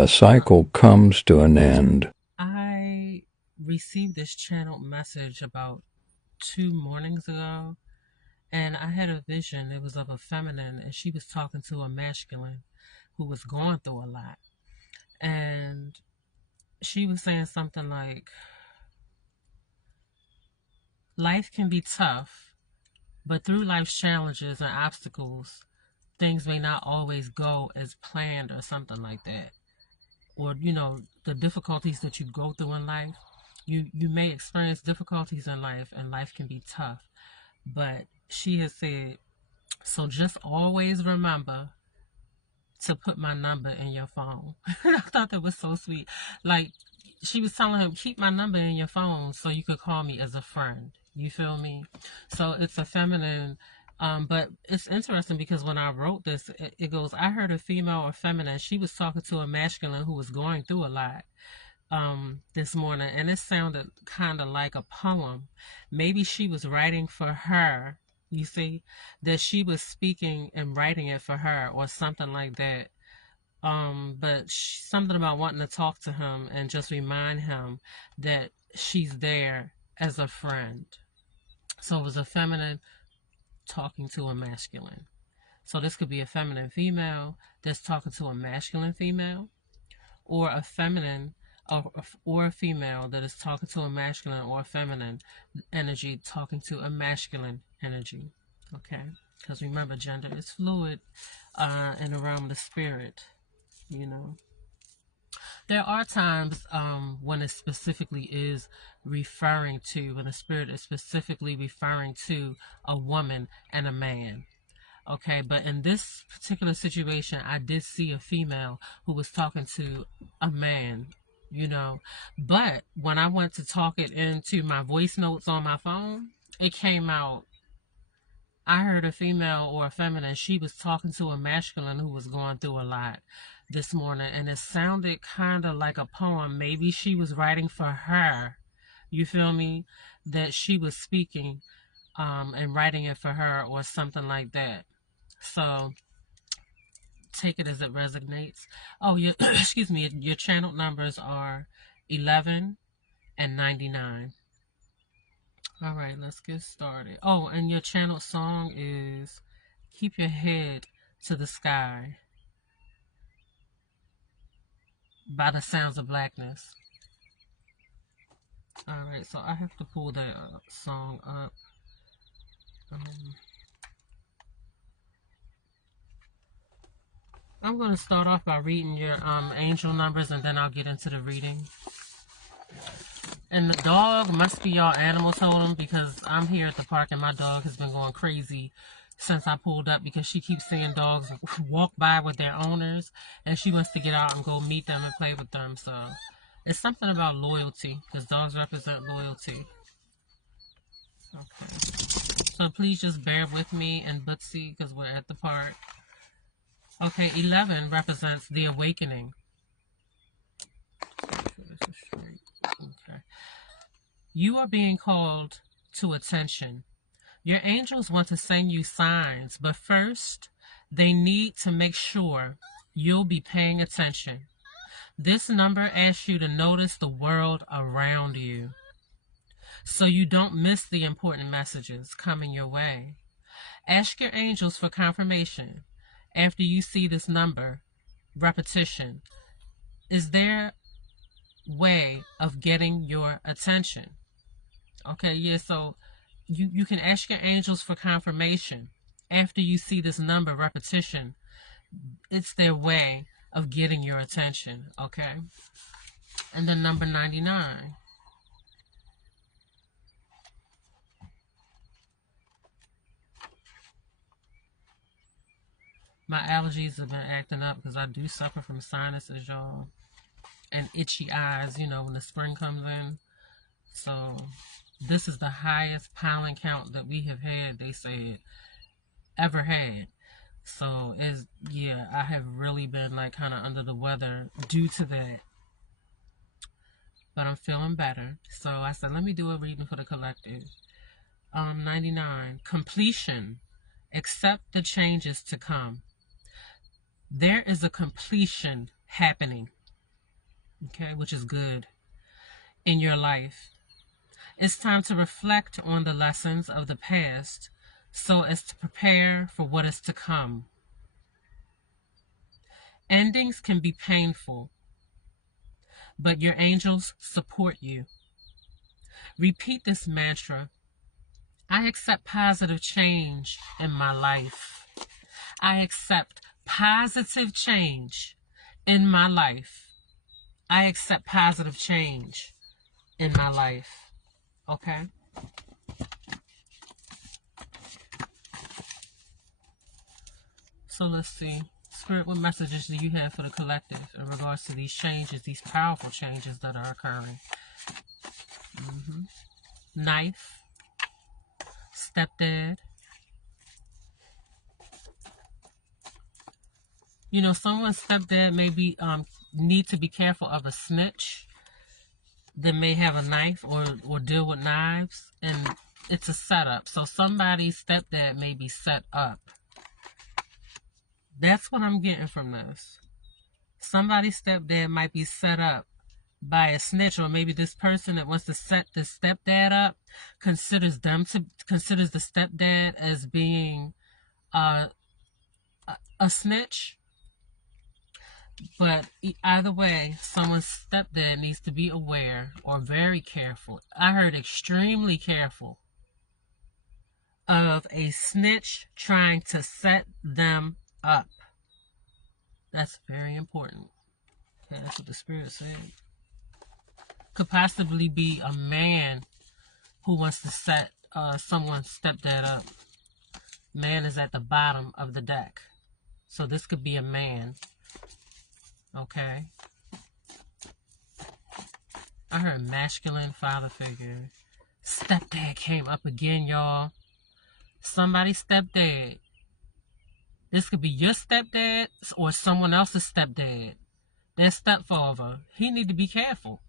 A cycle comes to an end. I received this channeled message about 2 mornings ago, and I had a vision. It was of a feminine, and she was talking to a masculine who was going through a lot. And she was saying something like, life can be tough, but through life's challenges and obstacles, things may not always go as planned or something like that. Or, the difficulties that you go through in life. You may experience difficulties in life, and life can be tough. But she has said, so just always remember to put my number in your phone. I thought that was so sweet. Like, she was telling him, keep my number in your phone so you could call me as a friend. You feel me? So it's a feminine, but it's interesting because when I wrote this, it goes, I heard a female or feminine. She was talking to a masculine who was going through a lot this morning, and it sounded kind of like a poem. Maybe she was writing for her, you see, that she was speaking and writing it for her or something like that. But something about wanting to talk to him and just remind him that she's there as a friend. So it was a feminine talking to a masculine. So this could be a feminine female that's talking to a masculine female, or a feminine or a female that is talking to a masculine or a feminine energy talking to a masculine energy. Okay? Because remember, gender is fluid in the realm of the spirit, you know. There are times when it specifically is referring to, when the spirit is specifically referring to a woman and a man. Okay, but in this particular situation, I did see a female who was talking to a man, you know. But when I went to talk it into my voice notes on my phone, it came out. I heard a female or a feminine. She was talking to a masculine who was going through a lot this morning, and it sounded kind of like a poem. Maybe she was writing for her. You feel me? That she was speaking and writing it for her or something like that. So take it as it resonates. Oh, your excuse me, your channel numbers are 11 and 99. All right, let's get started. Oh, and your channel song is Keep Your Head to the Sky by the Sounds of Blackness. All right, so I have to pull that song up. Um, I'm going to start off by reading your angel numbers, and then I'll get into the reading. And the dog must be your animal totem, because I'm here at the park and my dog has been going crazy since I pulled up, because she keeps seeing dogs walk by with their owners and she wants to get out and go meet them and play with them. So it's something about loyalty, because dogs represent loyalty. Okay. So please just bear with me and Bootsy because we're at the park. Okay, 11 represents the awakening. Okay. You are being called to attention. Your angels want to send you signs, but first, they need to make sure you'll be paying attention. This number asks you to notice the world around you so you don't miss the important messages coming your way. Ask your angels for confirmation after you see this number repetition. Is there a way of getting your attention? Okay, yeah, so you can ask your angels for confirmation after you see this number repetition. It's their way of getting your attention, okay? And then number 99. My allergies have been acting up because I do suffer from sinuses, y'all, and itchy eyes, when the spring comes in. So this is the highest pollen count that we have had, they said, ever had. So yeah, I have really been like kind of under the weather due to that. But I'm feeling better. So I said, let me do a reading for the collective. 99. Completion. Accept the changes to come. There is a completion happening. okay, which is good in your life. It's time to reflect on the lessons of the past so as to prepare for what is to come. Endings can be painful, but your angels support you. Repeat this mantra: I accept positive change in my life. I accept positive change in my life. I accept positive change in my life. Okay? So let's see. Spirit, what messages do you have for the collective in regards to these changes, these powerful changes that are occurring? Knife, stepdad. You know, someone's stepdad may be need to be careful of a snitch that may have a knife or deal with knives, and it's a setup. So somebody's stepdad may be set up. That's what I'm getting from this. Somebody's stepdad might be set up by a snitch, or maybe this person that wants to set the stepdad up considers the stepdad as being a snitch. But either way, someone's stepdad needs to be aware or very careful. I heard extremely careful of a snitch trying to set them up. That's very important. Okay, that's what the Spirit said. Could possibly be a man who wants to set someone's stepdad up. Man is at the bottom of the deck. So this could be a man. Okay. I heard masculine father figure. Stepdad came up again, y'all. Somebody's stepdad. This could be your stepdad or someone else's stepdad. Their stepfather. He need to be careful.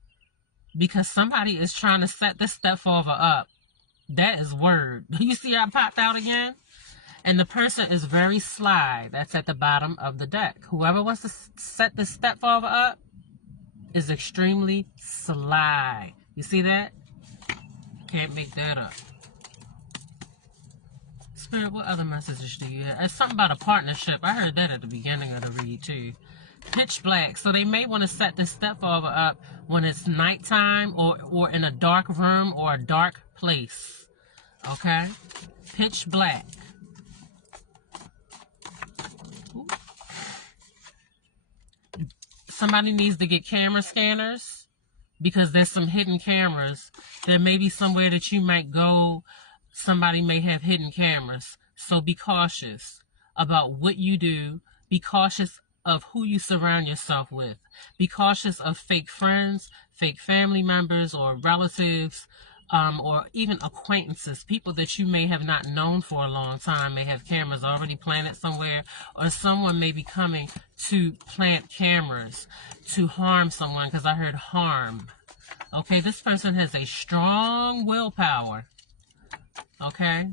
Because somebody is trying to set the stepfather up. That is word. You see how it popped out again? And the person is very sly. That's at the bottom of the deck. Whoever wants to set the stepfather up is extremely sly. You see that? Can't make that up. Spirit, what other messages do you have? It's something about a partnership. I heard that at the beginning of the read too. Pitch black. So they may want to set the stepfather up when it's nighttime or in a dark room or a dark place. Okay? Pitch black. Somebody needs to get camera scanners because there's some hidden cameras. There may be somewhere that you might go. Somebody may have hidden cameras. So be cautious about what you do. Be cautious of who you surround yourself with. Be cautious of fake friends, fake family members or relatives, or even acquaintances. People that you may have not known for a long time may have cameras already planted somewhere, or someone may be coming to plant cameras to harm someone, because I heard harm. Okay, this person has a strong willpower. Okay?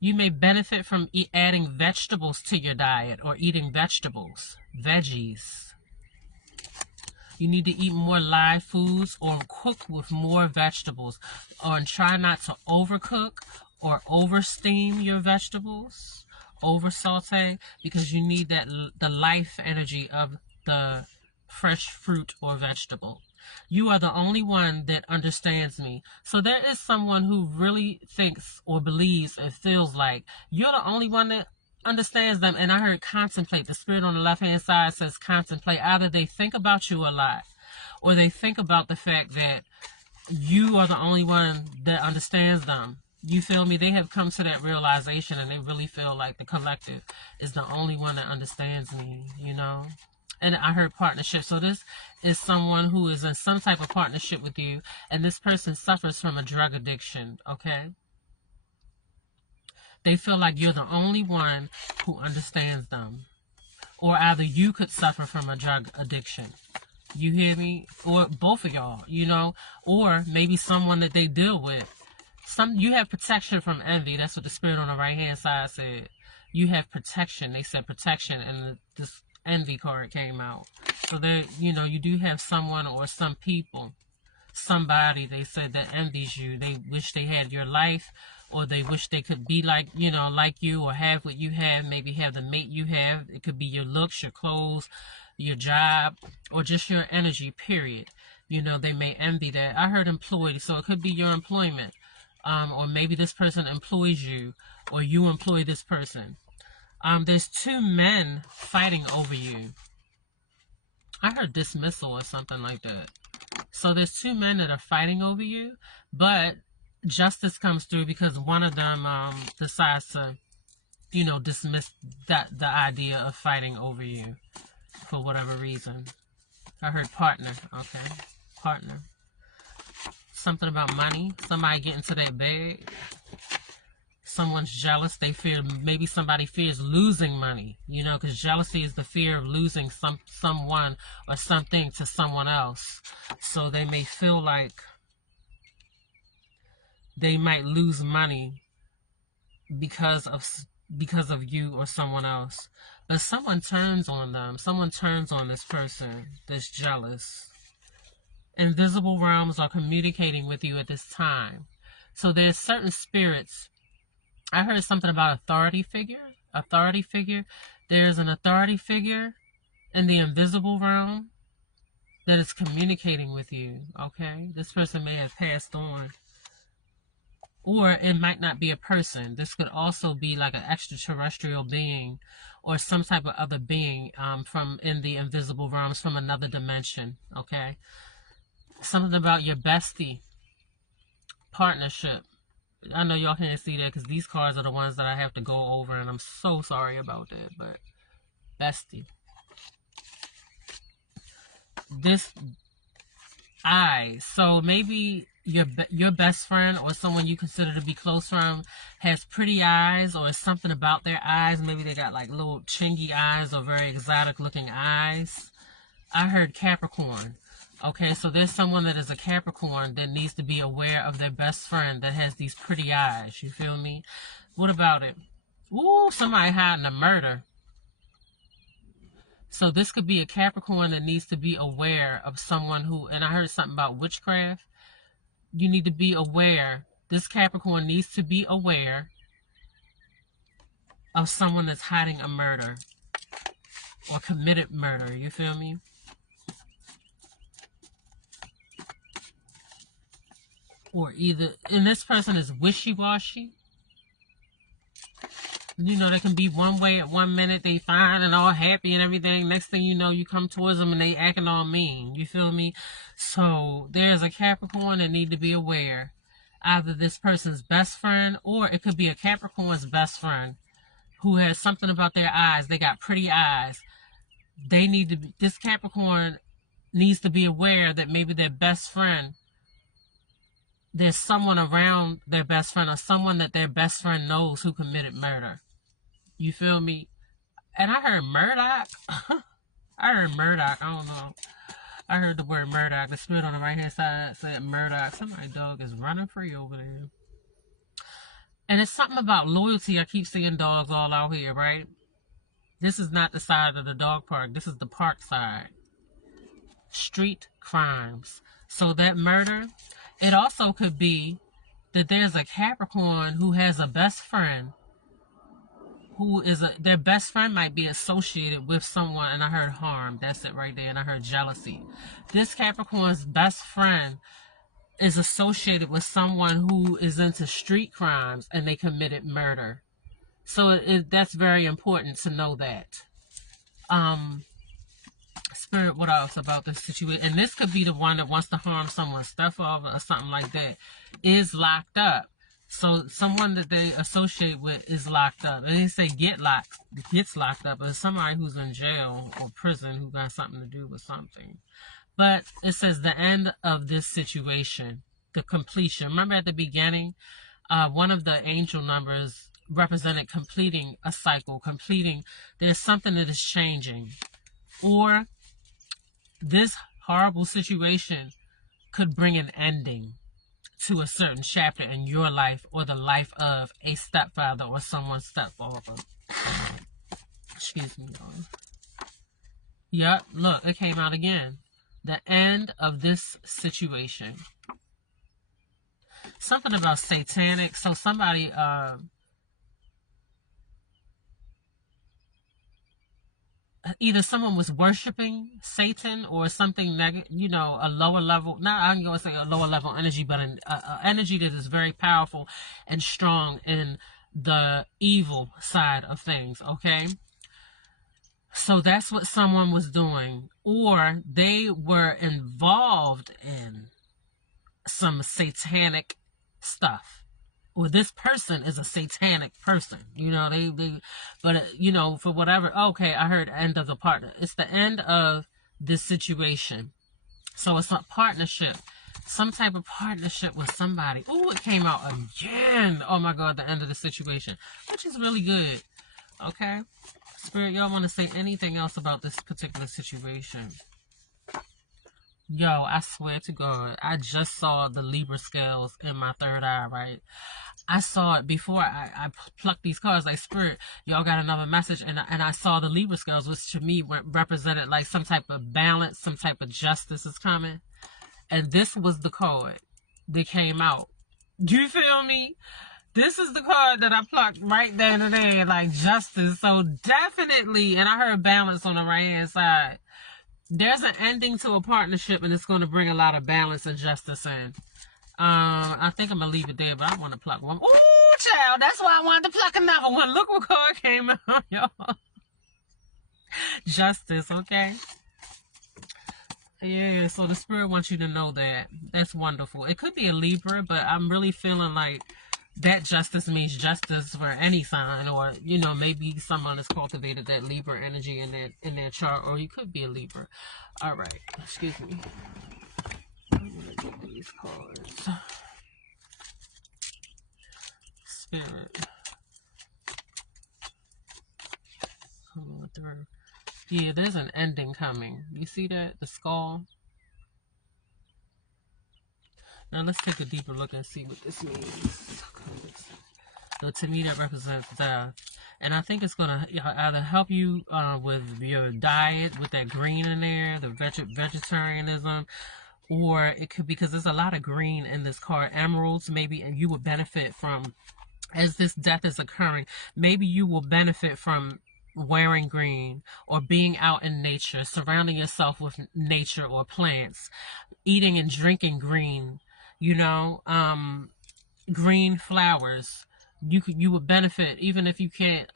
You may benefit from adding vegetables to your diet or eating vegetables, veggies. You need to eat more live foods or cook with more vegetables, or try not to overcook or over steam your vegetables, over saute, because you need the life energy of the fresh fruit or vegetable. You are the only one that understands me. So there is someone who really thinks or believes and feels like you're the only one that understands them. And I heard contemplate. The Spirit on the left-hand side says contemplate. Either they think about you a lot, or they think about the fact that you are the only one that understands them. You feel me? They have come to that realization, and they really feel like the collective is the only one that understands me, you know? And I heard partnership. So this is someone who is in some type of partnership with you, and this person suffers from a drug addiction, okay? They feel like you're the only one who understands them. Or either you could suffer from a drug addiction. You hear me? Or both of y'all, you know? Or maybe someone that they deal with. You have protection from envy. That's what the Spirit on the right-hand side said. You have protection. They said protection, and this envy card came out. So there, you do have someone or some people, somebody they said that envies you. They wish they had your life, or they wish they could be like, like you, or have what you have, maybe have the mate you have. It could be your looks, your clothes, your job, or just your energy, period. They may envy that. I heard employed, so it could be your employment. Or maybe this person employs you, or you employ this person. There's two men fighting over you. I heard dismissal or something like that. So there's two men that are fighting over you, but justice comes through because one of them decides to, dismiss the idea of fighting over you for whatever reason. I heard partner. Okay, partner. Something about money. Somebody getting to their bag. Someone's jealous. They fear, maybe somebody fears losing money, because jealousy is the fear of losing someone or something to someone else. So they may feel like they might lose money because of you or someone else. But someone turns on them. Someone turns on this person that's jealous. Invisible realms are communicating with you at this time. So there's certain spirits. I heard something about authority figure. Authority figure. There's an authority figure in the invisible realm that is communicating with you. Okay? This person may have passed on. Or it might not be a person. This could also be like an extraterrestrial being or some type of other being from in the invisible realms from another dimension. Okay? Something about your bestie. Partnership. I know y'all can't see that because these cards are the ones that I have to go over, and I'm so sorry about that, but bestie. This eyes. So maybe your best friend or someone you consider to be close from has pretty eyes, or something about their eyes. Maybe they got like little chingy eyes or very exotic looking eyes. I heard Capricorn. Okay, so there's someone that is a Capricorn that needs to be aware of their best friend that has these pretty eyes. You feel me? What about it? Ooh, somebody hiding a murder. So this could be a Capricorn that needs to be aware of someone who, and I heard something about witchcraft. You need to be aware. This Capricorn needs to be aware of someone that's hiding a murder or committed murder. You feel me? Or either, and this person is wishy-washy. They can be one way at 1 minute, they fine and all happy and everything. Next thing you know, you come towards them and they acting all mean. You feel me? So there's a Capricorn that need to be aware. Either this person's best friend, or it could be a Capricorn's best friend who has something about their eyes. They got pretty eyes. They need to be, this Capricorn needs to be aware that maybe their best friend, there's someone around their best friend or someone that their best friend knows who committed murder. You feel me? And I heard Murdoch. I heard Murdoch. I don't know. I heard the word Murdoch. The spirit on the right hand side said Murdoch. Somebody's dog is running free over there. And it's something about loyalty. I keep seeing dogs all out here, right? This is not the side of the dog park. This is the park side. Street crimes. So that murder, it also could be that there's a Capricorn who has a best friend who is their best friend might be associated with someone, and I heard harm. That's it right there. And I heard jealousy. This Capricorn's best friend is associated with someone who is into street crimes and they committed murder. So that's very important to know that. Spirit, what else about this situation? And this could be the one that wants to harm someone's stuff or something like that, is locked up. So someone that they associate with is locked up. And they say gets locked up. It's somebody who's in jail or prison who got something to do with something. But it says the end of this situation, the completion. Remember at the beginning, one of the angel numbers represented completing a cycle, there's something that is changing. Or this horrible situation could bring an ending to a certain chapter in your life or the life of a stepfather or someone's stepfather. Excuse me, y'all. Yep, look, it came out again. The end of this situation. Something about satanic. So somebody, either someone was worshiping Satan or something negative, a lower level, not I'm going to say a lower level energy, but an energy that is very powerful and strong in the evil side of things, okay? So that's what someone was doing, or they were involved in some satanic stuff. Or this person is a satanic person. But for whatever, okay, I heard end of the partner. It's the end of this situation. So it's a partnership, some type of partnership with somebody. Oh, it came out again. Oh my God, the end of the situation, which is really good. Okay. Spirit, y'all want to say anything else about this particular situation? Yo, I swear to God, I just saw the Libra scales in my third eye, right? I saw it before I plucked these cards, like, Spirit, y'all got another message, and I saw the Libra scales, which to me represented like some type of balance, some type of justice is coming. And this was the card that came out. Do you feel me? This is the card that I plucked right then and there, like justice. So definitely, and I heard balance on the right hand side. There's an ending to a partnership, and it's going to bring a lot of balance and justice in. I think I'm gonna leave it there, but I want to pluck one. Ooh, child, that's why I wanted to pluck another one. Look what card came out, y'all. Justice, okay? Yeah, so the spirit wants you to know that. That's wonderful. It could be a Libra, but I'm really feeling like that justice means justice for any sign, or maybe someone has cultivated that Libra energy in their chart, or you could be a Libra. All right, excuse me. I'm gonna get these cards. Spirit, come on through. Yeah, there's an ending coming. You see that? The skull. Now let's take a deeper look and see what this means. So to me, that represents death. And I think it's going to either help you with your diet, with that green in there, the vegetarianism, or it could, because there's a lot of green in this card, emeralds maybe, and you would benefit from, as this death is occurring, maybe you will benefit from wearing green or being out in nature, surrounding yourself with nature or plants, eating and drinking green, green flowers. You would benefit, even if you can't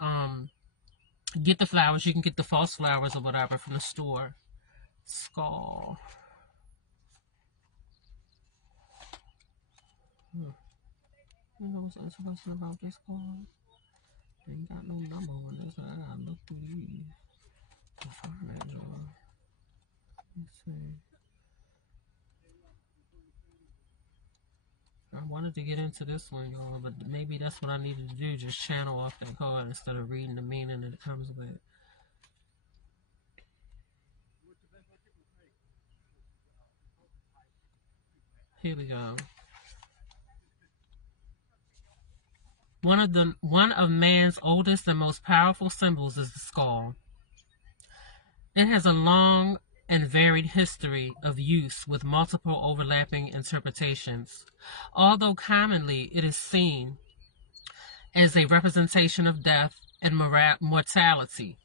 get the flowers, you can get the false flowers or whatever from the store. Skull. You know what's interesting about this card? They ain't got no number on this. I gotta look through these to find y'all. Let's see. I wanted to get into this one, y'all, but maybe that's what I needed to do, just channel off that card instead of reading the meaning that it comes with. Here we go. One of man's oldest and most powerful symbols is the skull. It has a long and varied history of use with multiple overlapping interpretations. Although commonly it is seen as a representation of death and mortality,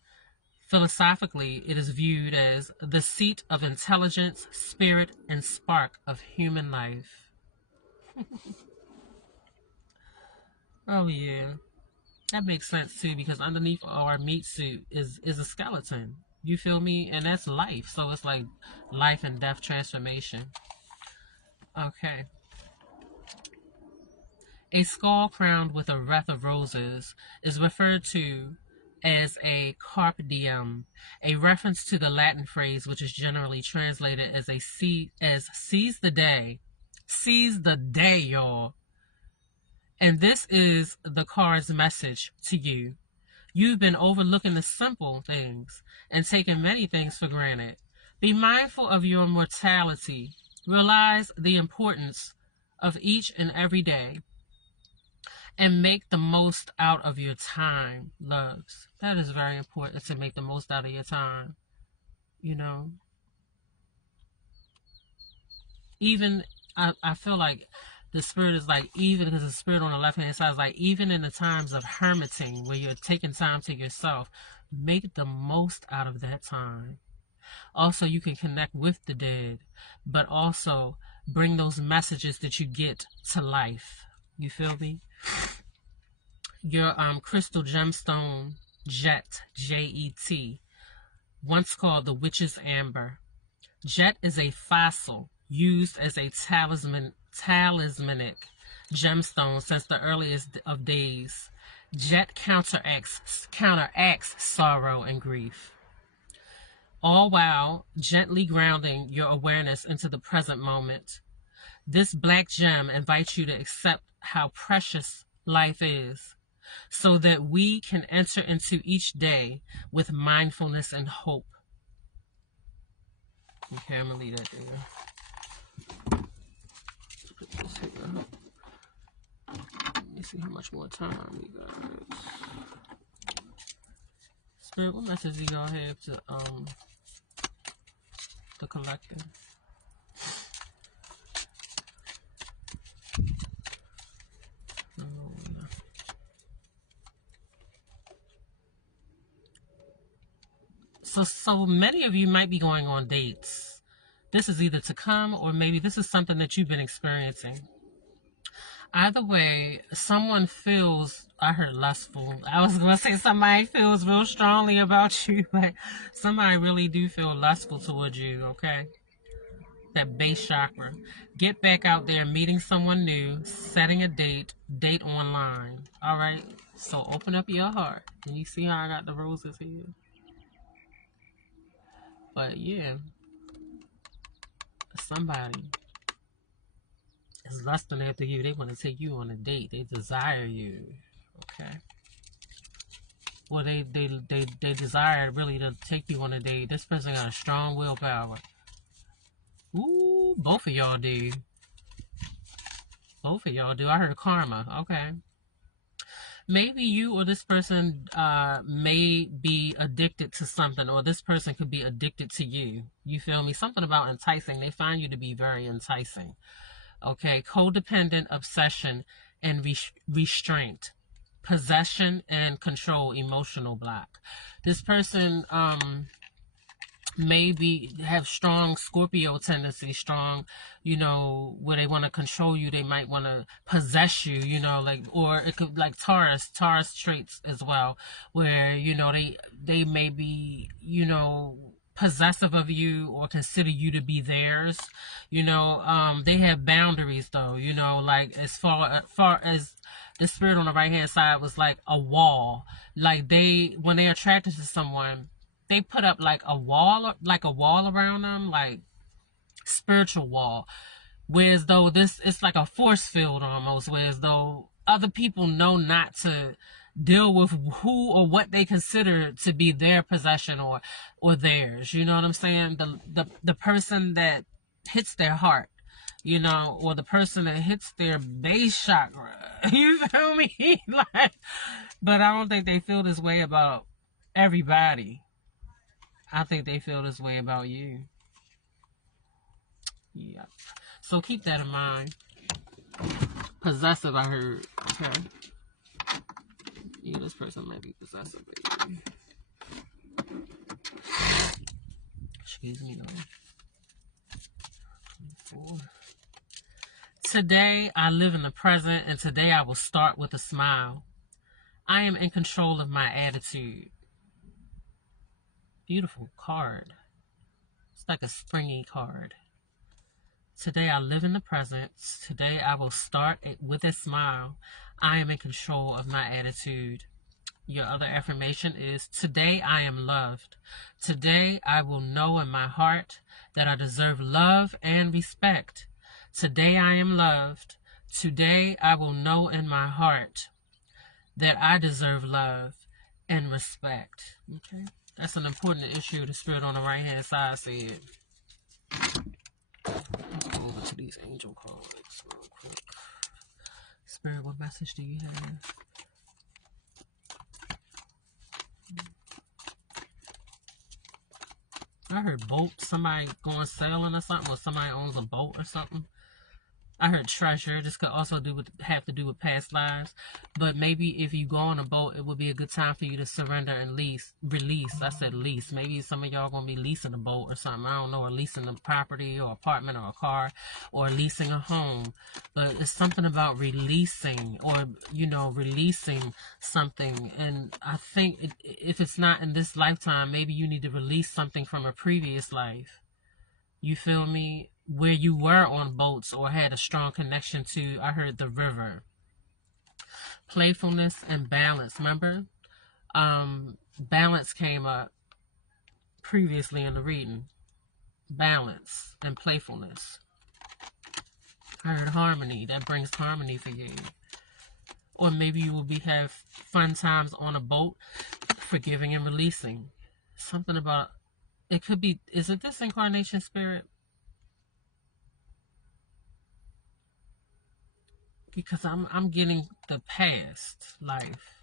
philosophically it is viewed as the seat of intelligence, spirit, and spark of human life. Oh yeah. That makes sense too, because underneath our meat suit is a skeleton. You feel me? And that's life. So it's like life and death transformation. Okay. A skull crowned with a wreath of roses is referred to as a carpe diem, a reference to the Latin phrase which is generally translated as seize the day. Seize the day, y'all. And this is the card's message to you. You've been overlooking the simple things and taking many things for granted. Be mindful of your mortality. Realize the importance of each and every day. And make the most out of your time, loves. That is very important, to make the most out of your time. you know. Even, I feel like the spirit is like, even because the spirit on the left hand side is like, even in the times of hermiting, where you're taking time to yourself, make the most out of that time. Also, you can connect with the dead, but also bring those messages that you get to life. You feel me? Your crystal gemstone, Jet, Jet, once called the witch's amber. Jet is a fossil used as a talismanic gemstone since the earliest of days. Jet counteracts sorrow and grief, all while gently grounding your awareness into the present moment. This black gem invites you to accept how precious life is, so that we can enter into each day with mindfulness and hope. Okay, I'm gonna leave that there. Put this here. Let me see how much more time we got. Spirit, what message do y'all have to the collector? So many of you might be going on dates. This is either to come, or maybe this is something that you've been experiencing. Either way, someone feels, I heard lustful. I was going to say somebody feels real strongly about you, but somebody really do feel lustful towards you, okay? That base chakra. Get back out there, meeting someone new, setting a date online, all right? So open up your heart. And you see how I got the roses here? But yeah, somebody is lusting after you. They want to take you on a date. They desire you, okay? Well, they desire really to take you on a date. This person got a strong willpower. Ooh, both of y'all do. Both of y'all do. I heard karma. Okay. Maybe you or this person may be addicted to something, or this person could be addicted to you. You feel me? Something about enticing. They find you to be very enticing. Okay. Codependent, obsession, and restraint. Possession and control, emotional block. This person maybe have strong Scorpio tendencies, strong, where they want to control you. They might want to possess you, like, or it could like Taurus traits as well, where, they may be, possessive of you or consider you to be theirs. They have boundaries though, like as far as the spirit on the right hand side was like a wall. Like when they're attracted to someone, they put up like a wall around them, like spiritual wall. Whereas though it's like a force field almost, whereas though other people know not to deal with who or what they consider to be their possession or theirs. You know what I'm saying? The person that hits their heart, or the person that hits their base chakra. You feel me? Like, but I don't think they feel this way about everybody. I think they feel this way about you. Yeah. So keep that in mind. Possessive, I heard. Okay. Yeah, this person might be possessive, baby. Excuse me, though. Today, I live in the present, and today I will start with a smile. I am in control of my attitude. Beautiful card. It's like a springy card. Today I live in the present. Today I will start with a smile. I am in control of my attitude. Your other affirmation is, today I am loved. Today I will know in my heart that I deserve love and respect. Today I am loved. Today I will know in my heart that I deserve love and respect. Okay? That's an important issue the spirit on the right hand side said. Let's go over to these angel cards real quick. Spirit, what message do you have? I heard boat, somebody going sailing or something, or somebody owns a boat or something. I heard treasure. This could also have to do with past lives. But maybe if you go on a boat, it would be a good time for you to surrender and release. I said lease. Maybe some of y'all gonna be leasing a boat or something. I don't know, or leasing a property or apartment or a car, or leasing a home. But it's something about releasing, or releasing something. And I think if it's not in this lifetime, maybe you need to release something from a previous life. You feel me? Where you were on boats or had a strong connection to, I heard the river. Playfulness and balance, remember? Balance came up previously in the reading. Balance and playfulness. I heard harmony. That brings harmony for you. Or maybe you will have fun times on a boat, forgiving and releasing. Something about, it could be, is it this incarnation spirit? Because I'm getting the past life,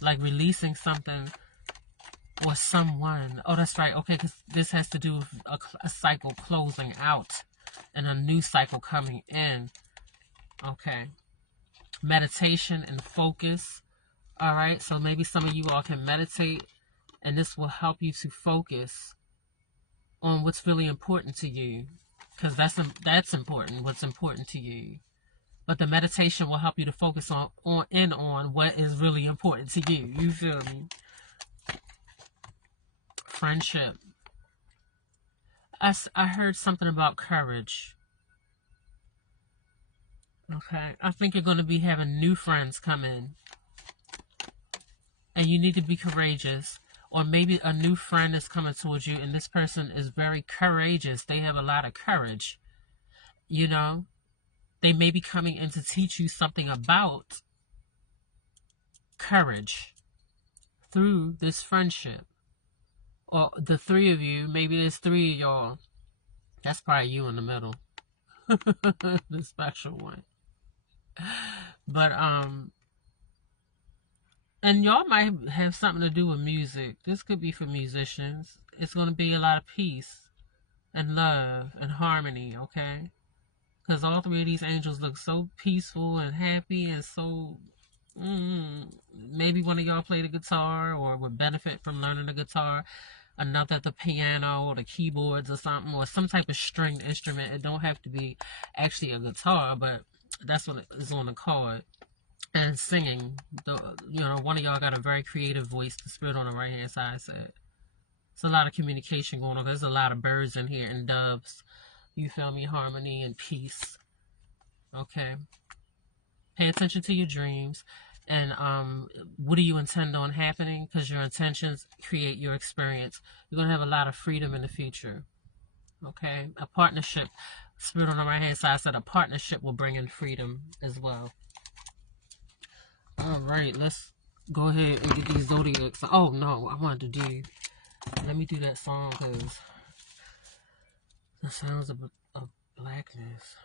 like releasing something or someone. Oh, that's right. Okay, because this has to do with a cycle closing out and a new cycle coming in. Okay, meditation and focus. All right, so maybe some of you all can meditate, and this will help you to focus on what's really important to you, because that's important. What's important to you. But the meditation will help you to focus on what is really important to you. You feel me? Friendship. I heard something about courage. Okay. I think you're going to be having new friends come in. And you need to be courageous. Or maybe a new friend is coming towards you, and this person is very courageous. They have a lot of courage. You know? They may be coming in to teach you something about courage through this friendship. Or the three of you, maybe there's three of y'all. That's probably you in the middle. The special one. But, and y'all might have something to do with music. This could be for musicians. It's going to be a lot of peace and love and harmony, okay? Because all three of these angels look so peaceful and happy and so... maybe one of y'all play the guitar or would benefit from learning the guitar. Another the piano or the keyboards or something, or some type of stringed instrument. It don't have to be actually a guitar, but that's what is on the card. And singing. One of y'all got a very creative voice. The spirit on the right hand side said. It's a lot of communication going on. There's a lot of birds in here and doves. You feel me? Harmony and peace. Okay. Pay attention to your dreams. And what do you intend on happening? Because your intentions create your experience. You're going to have a lot of freedom in the future. Okay? A partnership. Spirit on the right hand side said a partnership will bring in freedom as well. All right, let's go ahead and get these zodiacs. Oh, no, I wanted to do... Let me do that song, because the sounds of blackness.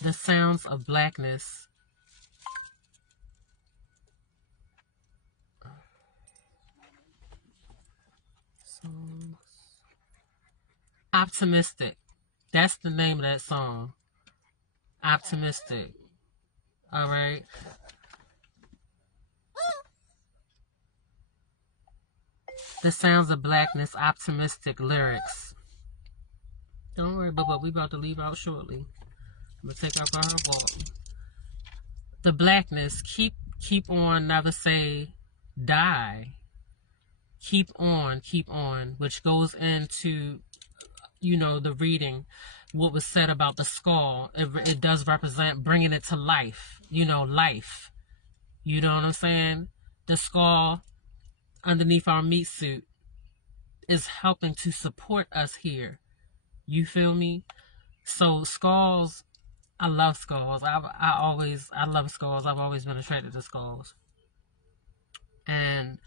The sounds of blackness. Optimistic. That's the name of that song. Optimistic. All right. The sounds of blackness. Optimistic lyrics. Don't worry, Bubba. We about to leave out shortly. I'm gonna take our walk. The blackness. Keep on. Never say die. Keep on, which goes into, the reading, what was said about the skull. It does represent bringing it to life, life. You know what I'm saying? The skull underneath our meat suit is helping to support us here. You feel me? So skulls, I love skulls. I love skulls. I've always been attracted to skulls. And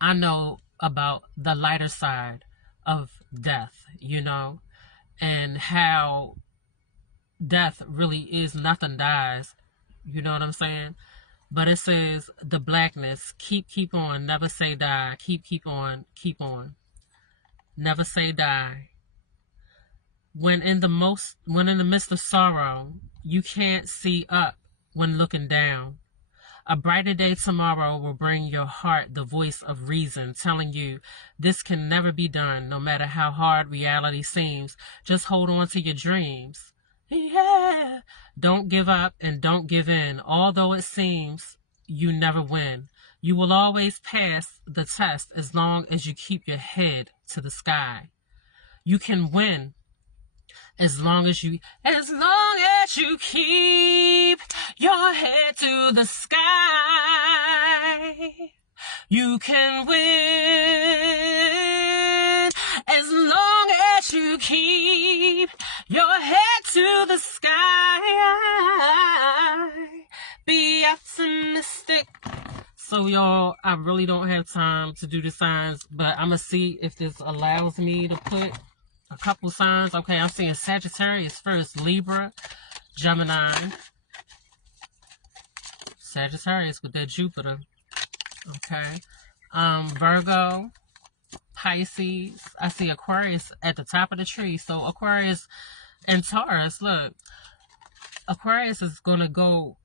I know about the lighter side of death, and how death really is nothing dies. You know what I'm saying? But it says the blackness, keep on, never say die. Keep on, keep on. Never say die. When in the midst of sorrow, you can't see up when looking down. A brighter day tomorrow will bring your heart the voice of reason, telling you this can never be done, no matter how hard reality seems. Just hold on to your dreams. Yeah. Don't give up and don't give in. Although it seems you never win, you will always pass the test as long as you keep your head to the sky. You can win as long as you keep your head to the sky. You can win as long as you keep your head to the sky. Be optimistic. So y'all, I really don't have time to do the signs, but I'm gonna see if this allows me to put a couple signs. Okay, I'm seeing Sagittarius first, Libra, Gemini, Sagittarius with their Jupiter. Okay, Virgo, Pisces. I see Aquarius at the top of the tree. So Aquarius and Taurus, look, Aquarius is gonna go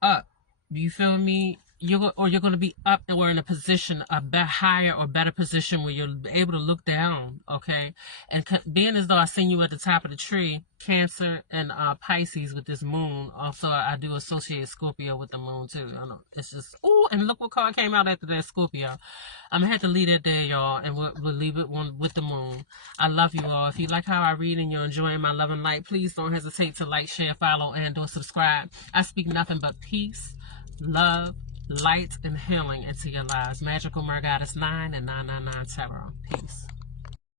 up. Do you feel me? You're going to be up or in a position, a higher or better position where you're able to look down, okay? And being as though I seen you at the top of the tree, Cancer and Pisces with this moon. Also, I do associate Scorpio with the moon too. I know it's just, oh, and look what card came out after that, Scorpio. I'm going to have to leave it there, y'all, and we'll leave it with the moon. I love you all. If you like how I read and you're enjoying my love and light, please don't hesitate to like, share, follow, and or subscribe. I speak nothing but peace, love, light, and healing into your lives. Magical Mergoddess 9 and 999 Tarot. Peace.